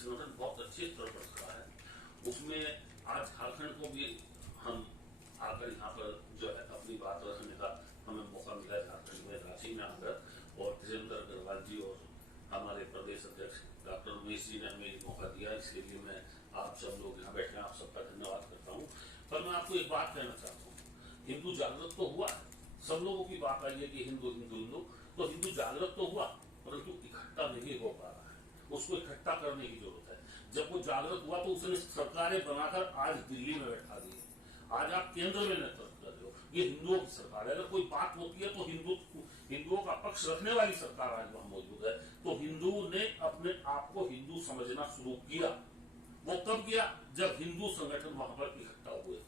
संगठन बहुत अच्छे स्तर पर खड़ा है। उसमें आज झारखंड को भी हम आकर यहाँ पर जो है अपनी बात रखने का हमें मौका मिला। झारखंड में रांची में आकर और धीरेन्द्र अग्रवाल जी और हमारे प्रदेश अध्यक्ष डॉक्टर उमेश जी ने हमें मौका दिया, इसके लिए मैं आप सब लोग यहाँ बैठे हैं, आप सबका धन्यवाद करता हूँ। पर मैं आपको एक बात कहना चाहता हूँ, हिंदू जागृत तो हुआ, सब लोगों की बात आई है कि हिंदू हिंदू हिंदू, तो हिंदू जागृत तो हुआ परंतु इकट्ठा नहीं हो पा रहा है। उसको इकट्ठा करने की जरूरत है। जब वो जागृत हुआ तो उसने सरकारें बनाकर आज दिल्ली में बैठा दी है। आज आप केंद्र में नेतृत्व कर रहे हो, ये हिंदुओं की सरकार है। अगर कोई बात होती है तो हिंदुओं का पक्ष रखने वाली सरकार आज वहां मौजूद है। तो हिंदू ने अपने आप को हिंदू समझना शुरू किया। वो कब किया? जब हिंदू संगठन वहां पर इकट्ठा हुए।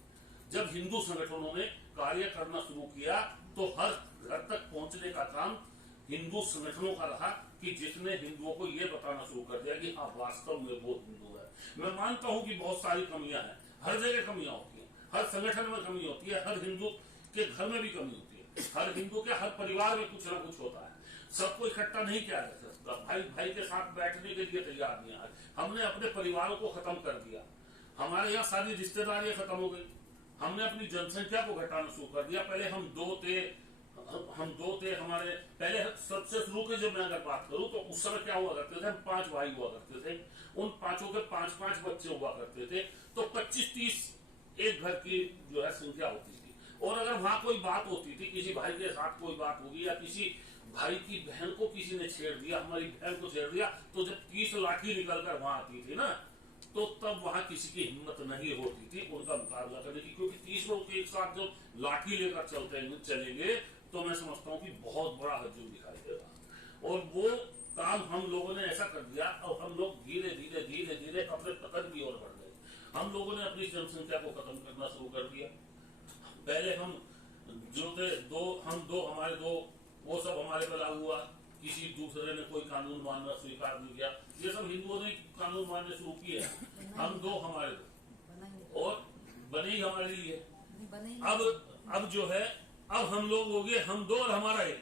जब हिंदू संगठनों ने कार्य करना शुरू किया तो हर घर तक पहुंचने का काम हिंदू संगठनों का रहा कि जिसने हिंदुओं को यह बताना शुरू कर दिया कि हाँ वास्तव में वो हिंदू है। मैं मानता हूं कि बहुत सारी कमियां हैं, हर जगह कमियां होती है, हर संगठन में कमी होती है, हर हिंदू के घर में भी कमी होती है, हर हिंदू के हर परिवार में कुछ ना कुछ होता है। सबको इकट्ठा नहीं किया जा सकता। भाई भाई के साथ बैठने के लिए तैयार नहीं है। हमने अपने परिवारों को खत्म कर दिया, हमारे यहाँ सारी रिश्तेदारियां खत्म हो गई, हमने अपनी जनसंख्या को घटाना शुरू कर दिया। पहले हम दो थे हमारे पहले सबसे शुरू के जब मैं अगर बात करूं तो उस समय क्या हुआ करते थे, हम 5 भाई हुआ करते थे, उन पांचों के 5-5 बच्चे हुआ करते थे, तो 25-30 एक घर की जो है संख्या होती थी। और अगर वहां कोई बात होती थी, किसी भाई के साथ कोई बात होगी या किसी भाई की बहन को किसी ने छेड़ दिया, हमारी बहन को छेड़ दिया, तो जब 30 लाठी निकलकर वहां आती थी ना, तो तब वहां किसी की हिम्मत नहीं होती थी उनका मुकाबला करने की, क्योंकि 30 लोग एक साथ जो लाठी लेकर चलेंगे तो मैं समझता हूँ कि बहुत बड़ा हजूम दिखाई देगा। और वो काम हम लोगों ने ऐसा कर दिया और हम लोग धीरे धीरे अपने पतन की ओर बढ़ गए। हम लोगों ने अपनी जनसंख्या को खत्म करना शुरू कर दिया। पहले हम जो थे हमारे दो वो सब हमारे पर लागू हुआ, किसी दूसरे ने कोई कानून मानना स्वीकार नहीं किया। ये सब हिंदुओं ने कानून मानने शुरू किए। हम दो हमारे दो और बने ही हमारे लिए। अब जो है अब हम लोग हो गए हम दो और हमारा एक।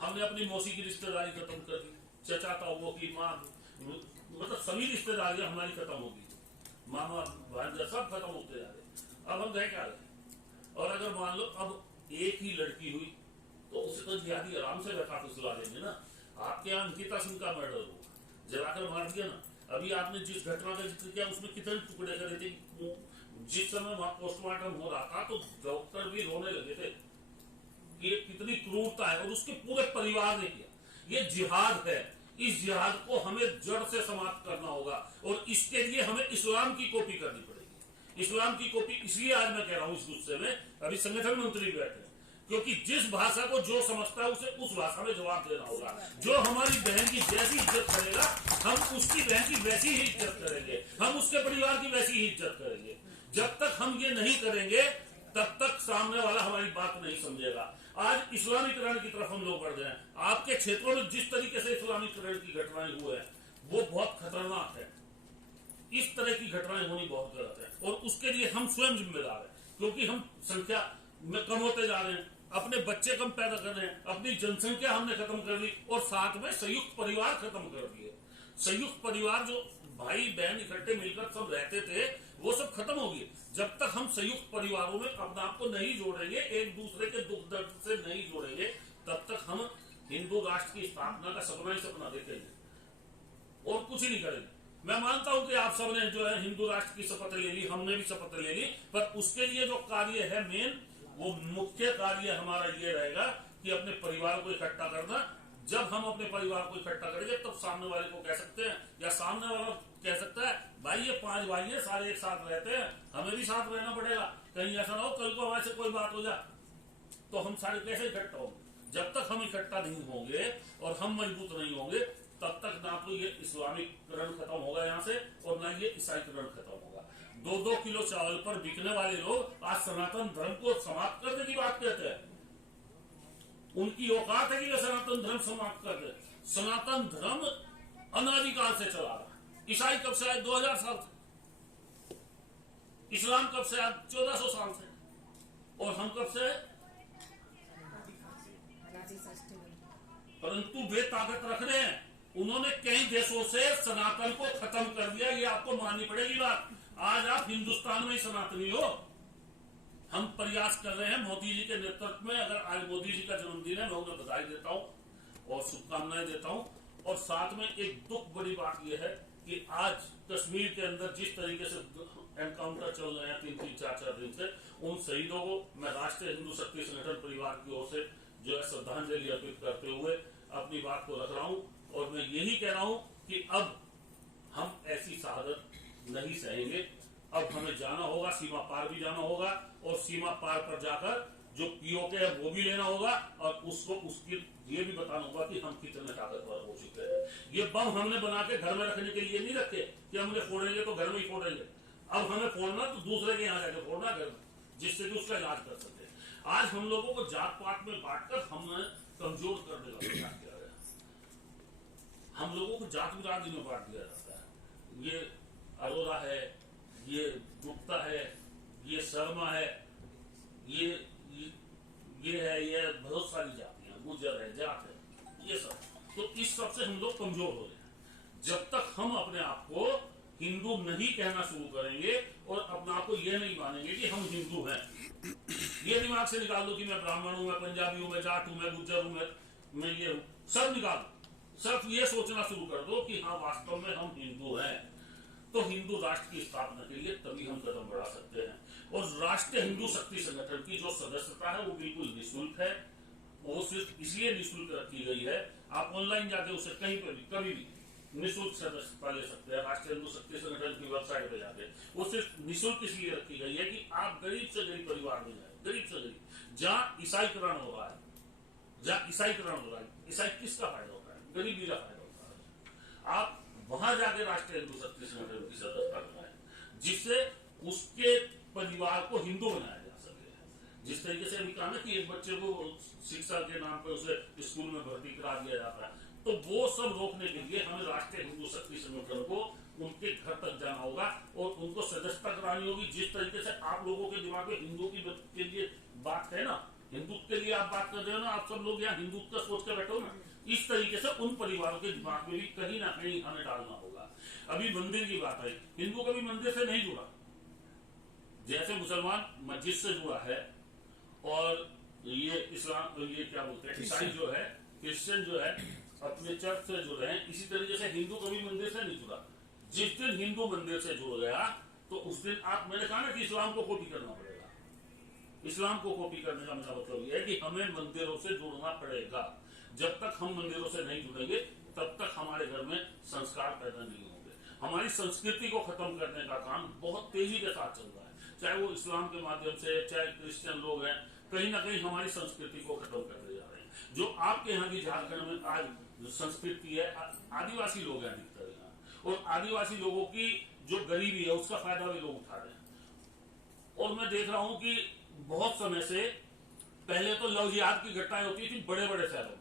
हमने अपनी मौसी की रिश्तेदारी खत्म कर दी, चचा ताऊ की माँ, मतलब सभी रिश्तेदारियां हमारी खत्म हो गई, मामा भांजा सब खत्म होते जा रहे। अब हम रह क्या रहे? और अगर मान लो अब एक ही लड़की हुई तो उसे तो जिहादी आराम से बैठा सुला देंगे ना। आपके यहाँ अंकिता सिंह का मर्डर हुआ, जलाकर मार दिया ना। अभी आपने जिस घटना का जिक्र किया उसमें कितने टुकड़े करे थे। जिस समय वहां पोस्टमार्टम हो रहा था तो डॉक्टर भी रोने लगे थे कि ये कितनी क्रूरता है, और उसके पूरे परिवार ने किया। ये जिहाद है, इस जिहाद को हमें जड़ से समाप्त करना होगा और इसके लिए हमें इस्लाम की कॉपी करनी पड़ेगी। इस्लाम की कॉपी इसलिए आज मैं कह रहा हूं इस गुस्से में, अभी संगठन मंत्री भी बैठे, क्योंकि जिस भाषा को जो समझता है उसे उस भाषा में जवाब देना होगा। जो हमारी बहन की जैसी इज्जत करेगा हम उसकी बहन की वैसी ही इज्जत करेंगे, हम उसके परिवार की वैसी ही इज्जत करेंगे। जब तक हम ये नहीं करेंगे तब तक सामने वाला हमारी बात नहीं समझेगा। आज इस्लामीकरण की तरफ हम लोग बढ़ रहे हैं। आपके क्षेत्रों में जिस तरीके से इस्लामीकरण की घटनाएं हुए हैं वो बहुत खतरनाक है। इस तरह की घटनाएं होनी बहुत गलत है और उसके लिए हम स्वयं जिम्मेदार हैं, क्योंकि हम संख्या में कम होते जा रहे हैं, अपने बच्चे कम पैदा कर रहे हैं, अपनी जनसंख्या हमने खत्म कर दी और साथ में संयुक्त परिवार खत्म कर दिए। संयुक्त परिवार जो भाई बहन इकट्ठे मिलकर सब रहते थे वो सब खत्म हो गए। जब तक हम संयुक्त परिवारों में अपने आप को नहीं जोड़ेंगे, एक दूसरे के दुख दर्द से नहीं जोड़ेंगे, तब तक हम हिंदू राष्ट्र की स्थापना का सपना ही सपना देखेंगे और कुछ ही नहीं करेंगे। मैं मानता हूं कि आप सबने जो है हिंदू राष्ट्र की शपथ ले ली, हमने भी शपथ ले ली, पर उसके लिए जो कार्य है मेन, वो मुख्य कार्य हमारा ये रहेगा कि अपने परिवार को इकट्ठा करना। जब हम अपने परिवार को इकट्ठा करेंगे तब सामने वाले को कह सकते हैं, या सामने वाला कह सकता है भाई ये 5 भाई है, सारे एक साथ रहते हैं, हमें भी साथ रहना पड़ेगा। कहीं ऐसा ना हो कल को हमारे से कोई बात हो जाए तो हम सारे कैसे इकट्ठा होंगे। जब तक हम इकट्ठा नहीं होंगे और हम मजबूत नहीं होंगे तब तक ना तो ये इस्लामीकरण खत्म होगा यहाँ से और ना ये ईसाईकरण खत्म होगा। 2-2 किलो चावल पर बिकने वाले लोग आज सनातन धर्म को समाप्त करने की बात कहते हैं। उनकी औकात है कि वे सनातन धर्म समाप्त कर दे। सनातन धर्म अनादिकाल से चला रहा है। ईसाई कब से आए? 2000 साल से। इस्लाम कब से आया? 1400 साल से। और हम कब से? परंतु वे ताकत रख रहे हैं उन्होंने कई देशों से सनातन को खत्म कर दिया, ये आपको माननी पड़ेगी बात। आज आप हिंदुस्तान में ही सनातनी हो। हम प्रयास कर रहे हैं मोदी जी के नेतृत्व में। अगर आज मोदी जी का जन्मदिन है, मैं उन्हें बधाई देता हूं और शुभकामनाएं देता हूं। और साथ में एक दुख बड़ी बात यह है कि आज कश्मीर के अंदर जिस तरीके से एनकाउंटर चल रहे हैं 3-3, 4-4 दिन से, उन शहीदों को मैं राष्ट्रीय हिंदू शक्ति संगठन परिवार की ओर से जो है श्रद्धांजलि अर्पित करते हुए अपनी बात को रख रहा हूं। और मैं यही कह रहा हूं कि अब हम ऐसी शहादत नहीं सहेंगे। अब हमें जाना होगा, सीमा पार भी जाना होगा, और सीमा पार पर जाकर जो पीओके है वो भी लेना होगा, और उसको उसकी ये भी बताना होगा कि हम कितने ताकतवर हो चुके हैं। ये बम हमने बना के घर में रखने के लिए नहीं रखे कि हमने फोड़ेंगे तो घर में ही फोड़ेंगे। अब हमें फोड़ना तो दूसरे के यहाँ जाके फोड़ना घर में, जिससे कि उसका इलाज कर सके। आज हम लोगों को जात पात में बांटकर हमें कमजोर करने का प्रयास किया गया। हम लोगों को जात विरागी में बांट दिया जाता है। ये अरोरा है, ये गुप्ता है, ये शर्मा है, ये है, ये बहुत सारी जातियां, गुजर है, जाट है, ये सब। तो इस सब से हम लोग कमजोर हो रहे हैं। जब तक हम अपने आप को हिंदू नहीं कहना शुरू करेंगे और अपने आप को ये नहीं मानेंगे कि हम हिंदू हैं, ये दिमाग से निकाल दो कि मैं ब्राह्मण हूं, मैं पंजाबी हूं, मैं जाट हूं, मैं गुज्जर हूं, मैं ये हूं, सब निकाल दो। सिर्फ ये सोचना शुरू कर दो कि हाँ वास्तव में हम हिंदू हैं, तो हिंदू राष्ट्र की स्थापना के लिए तभी हम कदम बढ़ा सकते हैं। और राष्ट्रीय हिंदू शक्ति संगठन की जो सदस्यता है वो बिल्कुल निःशुल्क है। वो सिर्फ इसलिए निःशुल्क रखी गई है, आप ऑनलाइन जाके उसे कहीं पर भी कभी भी निःशुल्क सदस्यता ले सकते हैं। राष्ट्रीय हिंदू शक्ति संगठन की वेबसाइट पे जाके वो सिर्फ निःशुल्क इसलिए रखी गई है कि आप गरीब से गरीब परिवार में जाए, गरीब से गरीब, जहाँ ईसाईकरण हो रहा है, जहाँ ईसाईकरण हो रहा है, ईसाई किसका फायदा होता है? गरीबी का फायदा होता है। आप वहां जाके राष्ट्रीय हिंदू शक्ति संगठन की सदस्यता बनाए, जिससे उसके परिवार को हिंदू बनाया जा सके। जिस तरीके से अभी कहा ना कि एक बच्चे को शिक्षा के नाम पर उसे स्कूल में भर्ती करा दिया जाता है, तो वो सब रोकने के लिए हमें राष्ट्रीय हिंदू शक्ति संगठन को उनके घर तक जाना होगा और उनको सदस्यता करानी होगी। जिस तरीके से आप लोगों के दिमाग में हिंदू के लिए बात है ना, हिंदुत्व के लिए आप बात कर रहे हो ना, आप सब लोग यहाँ हिंदुत्व का सोच कर बैठो ना, इस तरीके से उन परिवारों के दिमाग में भी कहीं ना कहीं हमें डालना होगा। अभी मंदिर की बात है, हिंदू कभी मंदिर से नहीं जुड़ा, जैसे मुसलमान मस्जिद से जुड़ा है, और ये इस्लाम, ये क्या बोलते हैं, ईसाई जो है, क्रिश्चियन जो है, अपने चर्च से जुड़े हैं। इसी तरीके से हिंदू कभी मंदिर से नहीं जुड़ा। जिस दिन हिंदू मंदिर से जुड़ गया तो उस दिन आप, मैंने कहा ना कि इस्लाम को कॉपी करना पड़ेगा। इस्लाम को कॉपी करने का मेरा मतलब यह है कि हमें मंदिरों से जुड़ना पड़ेगा। जब तक हम मंदिरों से नहीं जुड़ेंगे तब तक हमारे घर में संस्कार पैदा नहीं होंगे। हमारी संस्कृति को खत्म करने का काम बहुत तेजी के साथ चल रहा है, चाहे वो इस्लाम के माध्यम से, चाहे क्रिश्चियन लोग हैं, कहीं ना कहीं हमारी संस्कृति को खत्म करते जा रहे हैं। जो आपके यहाँ की झारखंड में आज संस्कृति है, आदिवासी लोग हैं अधिकतर यहाँ, और आदिवासी लोगों की जो गरीबी है उसका फायदा भी लोग उठा रहे हैं। और मैं देख रहा हूं कि बहुत समय से, पहले तो लव जिहाद की घटनाएं होती थी बड़े बड़े शहरों में,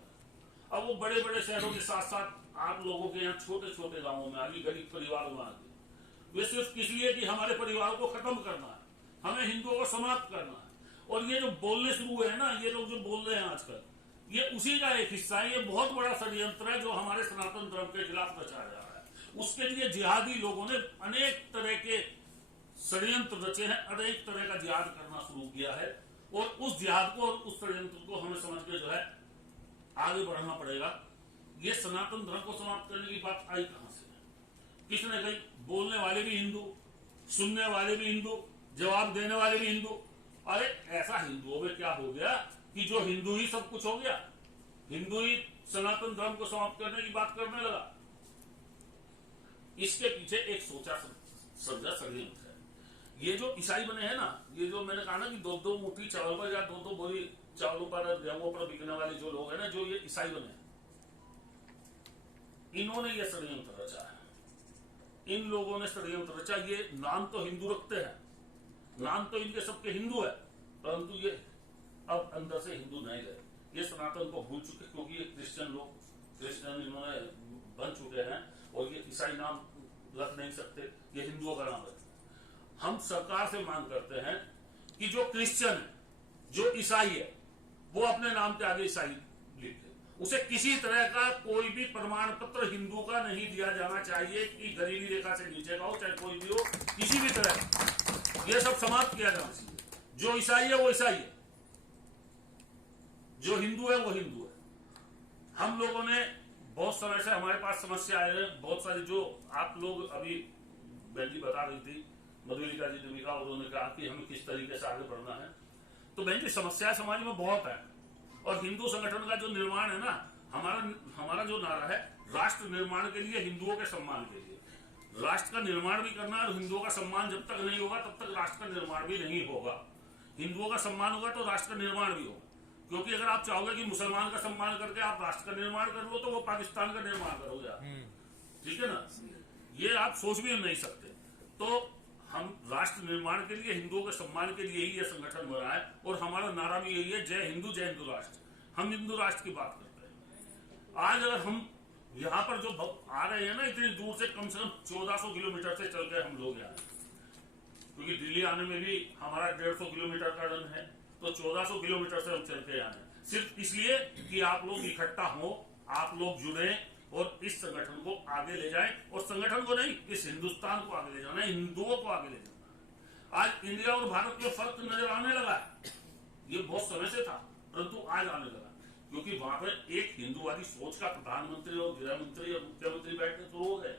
अब वो बड़े बड़े शहरों के साथ साथ आप लोगों के यहाँ छोटे छोटे गांवों में आ गई, गरीब परिवारों में आ गई। वे सिर्फ इसलिए कि हमारे परिवार को खत्म करना है, हमें हिंदुओं को समाप्त करना है। और ये जो बोलने शुरू हुए हैं ना, ये लोग जो बोल रहे हैं आजकल, ये उसी का एक हिस्सा है। ये बहुत बड़ा षड्यंत्र है जो हमारे सनातन धर्म के खिलाफ रचा जा रहा है। उसके लिए जिहादी लोगों ने अनेक तरह के षड्यंत्र रचे हैं, अनेक तरह का जिहाद करना शुरू किया है। और उस जिहाद को और उस षड्यंत्र को हमें समझ के जो है आगे बढ़ना पड़ेगा। ये सनातन धर्म को समाप्त करने की बात आई कहां से? किसने कही? बोलने वाले भी हिंदू, सुनने वाले भी हिंदू, जवाब देने वाले भी हिंदू। अरे ऐसा हिंदुओं में क्या हो गया कि जो हिंदू ही सब कुछ हो गया, हिंदू ही सनातन धर्म को समाप्त करने की बात करने लगा। इसके पीछे एक सोचा समझा षड्यंत्र है। ये जो ईसाई बने हैं ना, ये जो मैंने कहा ना कि 2-2 मुट्ठी चावल पर या 2-2 बोरी चावलों पर, गेहूं पर बिकने वाले जो लोग हैं ना, जो ये ईसाई बने, इन्होंने ये षड्यंत्र रचा है। इन लोगों ने षड्यंत्र रचा। ये नाम तो हिंदू रखते हैं, नाम तो इनके सबके हिंदू है, परंतु ये अब अंदर से हिंदू नहीं रहे। ये सनातन को भूल चुके, क्योंकि ये क्रिश्चियन इन्होंने बन चुके हैं, और ये ईसाई नाम रख नहीं सकते, ये हिंदुओं का नाम रखते। हम सरकार से मांग करते हैं कि जो क्रिश्चियन है, जो ईसाई है, वो अपने नाम के आगे ईसाई लिखे। उसे किसी तरह का कोई भी प्रमाण पत्र हिंदू का नहीं दिया जाना चाहिए कि गरीबी रेखा से नीचे का हो, चाहे कोई भी हो, किसी भी तरह यह सब समाप्त किया जाना चाहिए। जो ईसाई है वो ईसाई है, जो हिंदू है वो हिंदू है। हम लोगों ने बहुत समय से हमारे पास समस्या आए हैं, बहुत सारी, जो आप लोग अभी बहन जी बता रही थी, मधुलिका जी ने भी कहा, उन्होंने कहा कि हमें किस तरीके से आगे बढ़ना है। तो बहन जी समस्या समाज में बहुत है, और हिंदू संगठन का जो निर्माण है ना, हमारा जो नारा है, राष्ट्र निर्माण के लिए, हिंदुओं के सम्मान के लिए। राष्ट्र का निर्माण भी करना है, और हिंदुओं का सम्मान जब तक नहीं होगा तब तक राष्ट्र का निर्माण भी नहीं होगा। हिंदुओं का सम्मान होगा तो राष्ट्र का निर्माण भी होगा। क्योंकि अगर आप चाहोगे कि मुसलमान का सम्मान करके आप राष्ट्र का निर्माण कर लो, तो वो पाकिस्तान का निर्माण करोगे आप, ठीक है ना, ये आप सोच भी नहीं सकते। तो हम राष्ट्र निर्माण के लिए, हिंदुओं के सम्मान के लिए ही ये संगठन बना है, और हमारा नारा भी यही है, जय हिंदू जय हिंदू राष्ट्र। हम हिंदू राष्ट्र की बात करते हैं। आज अगर हम यहाँ पर जो आ रहे हैं ना, इतनी दूर से, कम 1400 किलोमीटर से चल के हम लोग यहाँ, क्योंकि दिल्ली आने में भी हमारा 150 किलोमीटर का रन है, तो 1400 किलोमीटर से हम चल के आए, सिर्फ इसलिए कि आप लोग इकट्ठा हो, आप लोग जुड़े और इस संगठन को आगे ले जाएं। और संगठन को नहीं, इस हिंदुस्तान को आगे ले जाना है, हिंदुओं को आगे ले जाना है। आज इंडिया और भारत में फर्क नजर आने लगा है, ये बहुत समय से था, परंतु आज आने लगा, क्योंकि वहां पर एक हिंदुवादी सोच का प्रधानमंत्री और गृह मंत्री और मुख्यमंत्री बैठने तो हो गए।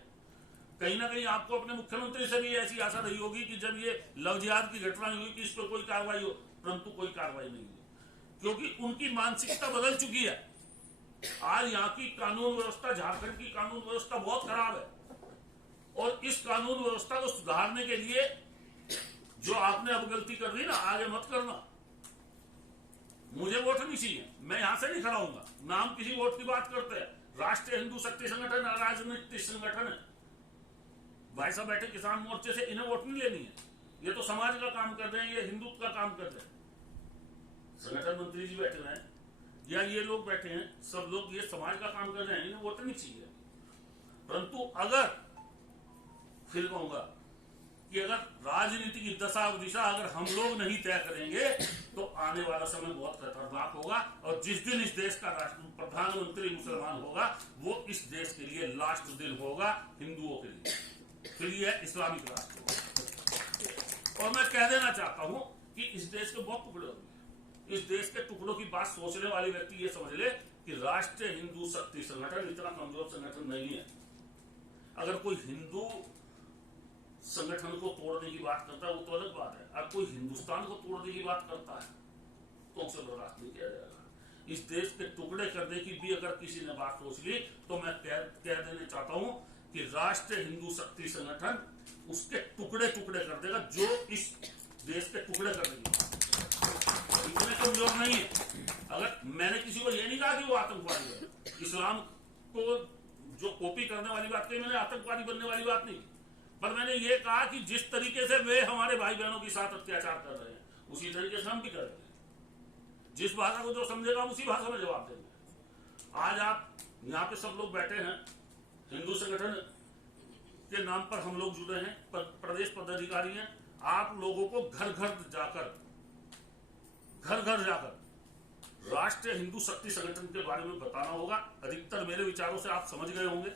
कहीं ना कहीं आपको अपने मुख्यमंत्री से भी ऐसी आशा रही होगी कि जब ये लव जिहाद की घटना हुई कि इस पर कोई कार्रवाई हो, परंतु कोई कार्रवाई नहीं हुई, क्योंकि उनकी मानसिकता बदल चुकी है। आज यहाँ की कानून व्यवस्था, झारखंड की कानून व्यवस्था बहुत खराब है, और इस कानून व्यवस्था को सुधारने के लिए जो आपने अब गलती कर दी ना, आगे मत करना। मुझे वोट नहीं चाहिए, मैं यहां से नहीं खड़ा हूंगा, नाम किसी वोट की बात करते हैं। राष्ट्रीय हिंदू शक्ति संगठन राजनीतिक संगठन है, भाई साहब बैठे किसान मोर्चे से, इन्हें वोट नहीं लेनी है, ये तो समाज का काम कर रहे हैं, ये हिंदुत्व का काम कर रहे हैं। संगठन मंत्री जी बैठे हैं या ये लोग बैठे हैं, सब लोग ये समाज का काम कर रहे हैं, इन्हें वोट नहीं चाहिए। परंतु अगर, फिर कहूंगा कि अगर राजनीति की दशा दिशा अगर हम लोग नहीं तय करेंगे, तो आने वाला समय बहुत खतरनाक होगा। और जिस दिन इस देश का प्रधानमंत्री मुसलमान होगा, वो इस देश के लिए लास्ट दिन होगा, हिंदुओं के लिए, फिर ये इस्लामिक राष्ट्र होगा। और मैं कह देना चाहता हूं कि इस देश के बहुत टुकड़े होंगे, इस देश के टुकड़ों की बात सोचने वाले व्यक्ति ये समझ ले कि राष्ट्रीय हिंदू शक्ति संगठन इतना कमजोर संगठन नहीं है। अगर कोई हिंदू संगठन को तोड़ने की बात करता है वो तो अलग बात है, अब कोई हिंदुस्तान को तोड़ने की बात करता है तो उसे बर्दाश्त नहीं किया जाएगा। इस देश के टुकड़े करने की भी अगर किसी ने बात सोच ली, तो मैं कह देना चाहता हूं कि राष्ट्रीय हिंदू शक्ति संगठन उसके टुकड़े टुकड़े कर देगा, जो इस देश के टुकड़े करने की बात, इतने कमजोर नहीं है। अगर मैंने किसी को ये नहीं कहा कि वो आतंकवादी है, इस्लाम को जो कॉपी करने वाली बात कही, मैंने आतंकवादी बनने वाली बात नहीं, पर मैंने ये कहा कि जिस तरीके से वे हमारे भाई बहनों के साथ अत्याचार कर रहे हैं, उसी तरीके से हम भी कर रहे हैं। जिस भाषा को जो समझेगा उसी भाषा में जवाब देंगे। आज आप यहाँ पे सब लोग बैठे हैं, हिंदू संगठन के नाम पर हम लोग जुड़े हैं, प्रदेश पदाधिकारी हैं। आप लोगों को घर घर जाकर राष्ट्रीय हिंदू शक्ति संगठन के बारे में बताना होगा। अधिकतर मेरे विचारों से आप समझ गए होंगे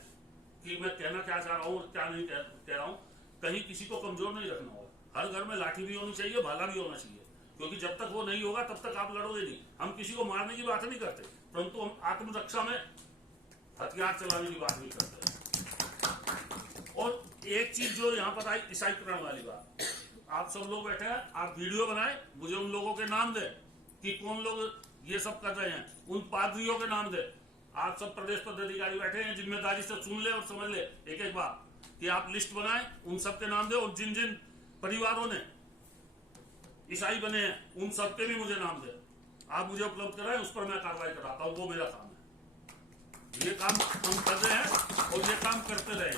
कि मैं कहना क्या चाह रहा हूं और क्या नहीं कह रहा हूं। कहीं किसी को कमजोर नहीं रखना होगा। हर घर में लाठी भी होनी चाहिए, भाला भी होना चाहिए, क्योंकि जब तक वो नहीं होगा तब तक आप लड़ोगे नहीं। हम किसी को मारने की बात नहीं करते, परंतु हम आत्मरक्षा में हथियार चलाने की बात भी करते हैं। और एक चीज जो यहाँ पर आई, ईसाईकरण वाली बात, आप सब लोग बैठे हैं, आप वीडियो बनाए, मुझे उन लोगों के नाम दे कि कौन लोग ये सब कर रहे हैं, उन पादरियों के नाम दे। आप सब प्रदेश पदाधिकारी बैठे हैं, जिम्मेदारी से सुन ले और समझ ले एक एक बात कि आप लिस्ट बनाए, उन सब के नाम दे, और जिन जिन परिवारों ने ईसाई बने हैं उन सब के भी मुझे नाम दे। आप मुझे उपलब्ध कराएं, उस पर मैं कार्रवाई कराता हूं, वो मेरा काम है। ये काम हम कर रहे हैं और ये काम करते रहे।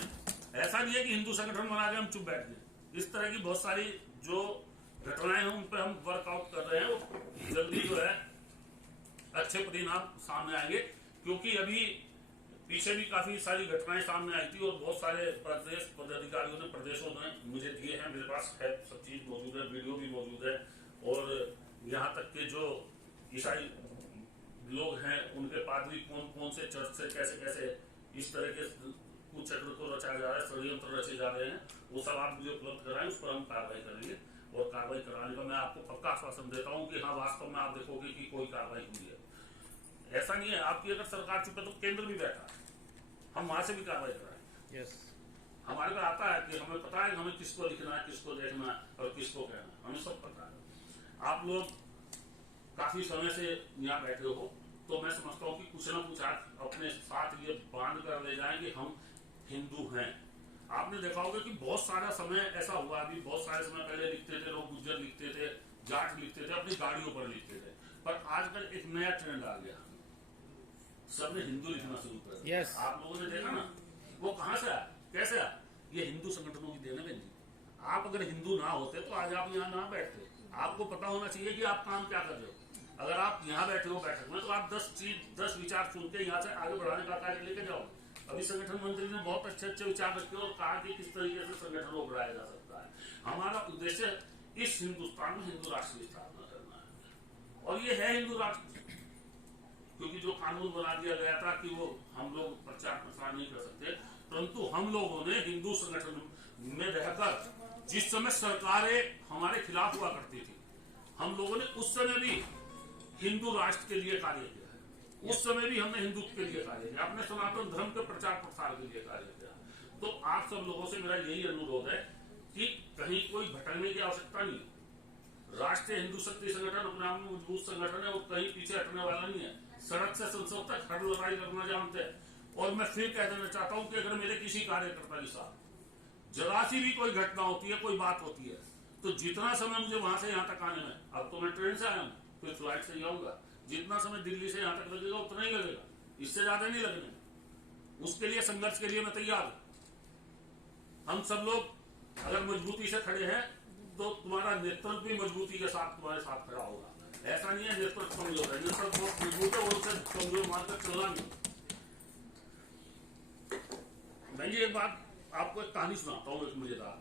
ऐसा नहीं है कि हिंदू संगठन बना के हम चुप बैठ गए। इस तरह की बहुत सारी जो घटनाएं हैं उन पर हम वर्कआउट कर रहे हैं, वो जल्दी जो है अच्छे परिणाम सामने आएंगे। क्योंकि अभी पीछे भी काफी सारी घटनाएं सामने आई थी और बहुत सारे प्रदेश पदाधिकारियों ने, प्रदेशों ने मुझे दिए हैं, मेरे पास है, सब चीज मौजूद है, वीडियो भी मौजूद है। और यहाँ तक के जो ईसाई लोग हैं, उनके पादरी कौन कौन से चर्च से कैसे कैसे इस तरह के कुचक्र को रचा जा रहा है, षड्यंत्र रचे जा रहे हैं, वो सब आप मुझे उपलब्ध कराएं, उस पर हम कार्रवाई करेंगे। और कार्रवाई कराने का मैं आपको पक्का आश्वासन देता हूँ कि हाँ, वास्तव में आप देखोगे कि कोई कार्रवाई हुई है। ऐसा नहीं है आपकी अगर सरकार चुप है तो केंद्र भी बैठा है, हम वहां से भी कार्रवाई कराएंगे। यस, हमारे को आता है कि हमें पता है कि हमें किसको लिखना है, किसको देखना है और किसको कहना है, हमें सब पता है। आप लोग काफी समय से यहाँ बैठे हो, तो मैं समझता हूँ कि कुछ ना कुछ आप अपने साथ ये बांध कर ले जाएं कि हम हिंदू हैं। आपने देखा होगा कि बहुत सारा समय ऐसा हुआ, अभी बहुत सारे समय पहले लिखते थे लोग, गुज्जर लिखते थे, जाट लिखते थे, अपनी गाड़ियों पर लिखते थे, पर आजकल एक नया ट्रेंड आ गया, सबने हिंदू लिखना शुरू कर दिया। Yes. आप लोगों ने देखा ना, वो कहां से आया, कैसे आया? ये हिंदू संगठनों की देन है बहन जी। आप अगर हिंदू ना होते तो आज आप यहाँ ना बैठते। आपको पता होना चाहिए कि आप काम क्या कर रहे हो। अगर आप यहाँ बैठे हो बैठक में, तो आप 10 विचार सुन के यहाँ से आगे बढ़ाने का कार्य लेके जाओ। अभी संगठन मंत्री ने बहुत अच्छे अच्छे विचार रखे और कहा कि किस तरीके से संगठन को बढ़ाया जा सकता है। हमारा उद्देश्य इस हिंदुस्तान में हिंदू राष्ट्र की स्थापना करना है, और ये है हिंदू राष्ट्र। क्योंकि जो कानून बना दिया गया था कि वो हम लोग प्रचार प्रसार नहीं कर सकते, परंतु हम लोगों ने हिंदू संगठन में रहकर, जिस समय सरकारें हमारे खिलाफ हुआ करती थी, हम लोगों ने उस समय भी हिंदू राष्ट्र के लिए कार्य किया है। उस समय भी हमने हिंदुत्व के लिए कार्य किया, अपने सनातन धर्म के प्रचार प्रसार के लिए कार्य किया। तो आप सब लोगों से मेरा यही अनुरोध है कि कहीं कोई भटकने की आवश्यकता नहीं। राष्ट्रीय हिंदू शक्ति संगठन अपने आप में मजबूत संगठन है, वो कहीं पीछे हटने वाला नहीं है। सड़क से संसद तक हर लड़ाई लड़ना जानते हैं। और मैं फिर कह देना चाहता हूं कि अगर मेरे किसी कार्यकर्ता के साथ जरा सी भी कोई घटना होती है, कोई बात होती है, तो जितना समय मुझे वहां से यहाँ तक आने में, अब तो मैं ट्रेन से आया हूँ, फिर फ्लाइट से ही आऊंगा, जितना समय दिल्ली से यहाँ तक लगेगा उतना ही लगेगा, इससे ज्यादा नहीं लगने। उसके लिए संघर्ष के लिए मैं तैयार हूं। हम सब लोग अगर मजबूती से खड़े हैं तो तुम्हारा नेतृत्व भी मजबूती के साथ तुम्हारे साथ खड़ा होगा। ऐसा नहीं है नेतृत्व कमजोर है, नेतृत्व बहुत मजबूत है और उसे कमजोर मानकर चलना नहीं। मैं ये एक बात आपको एक कहानी सुनाता हूँ, एक मजेदार।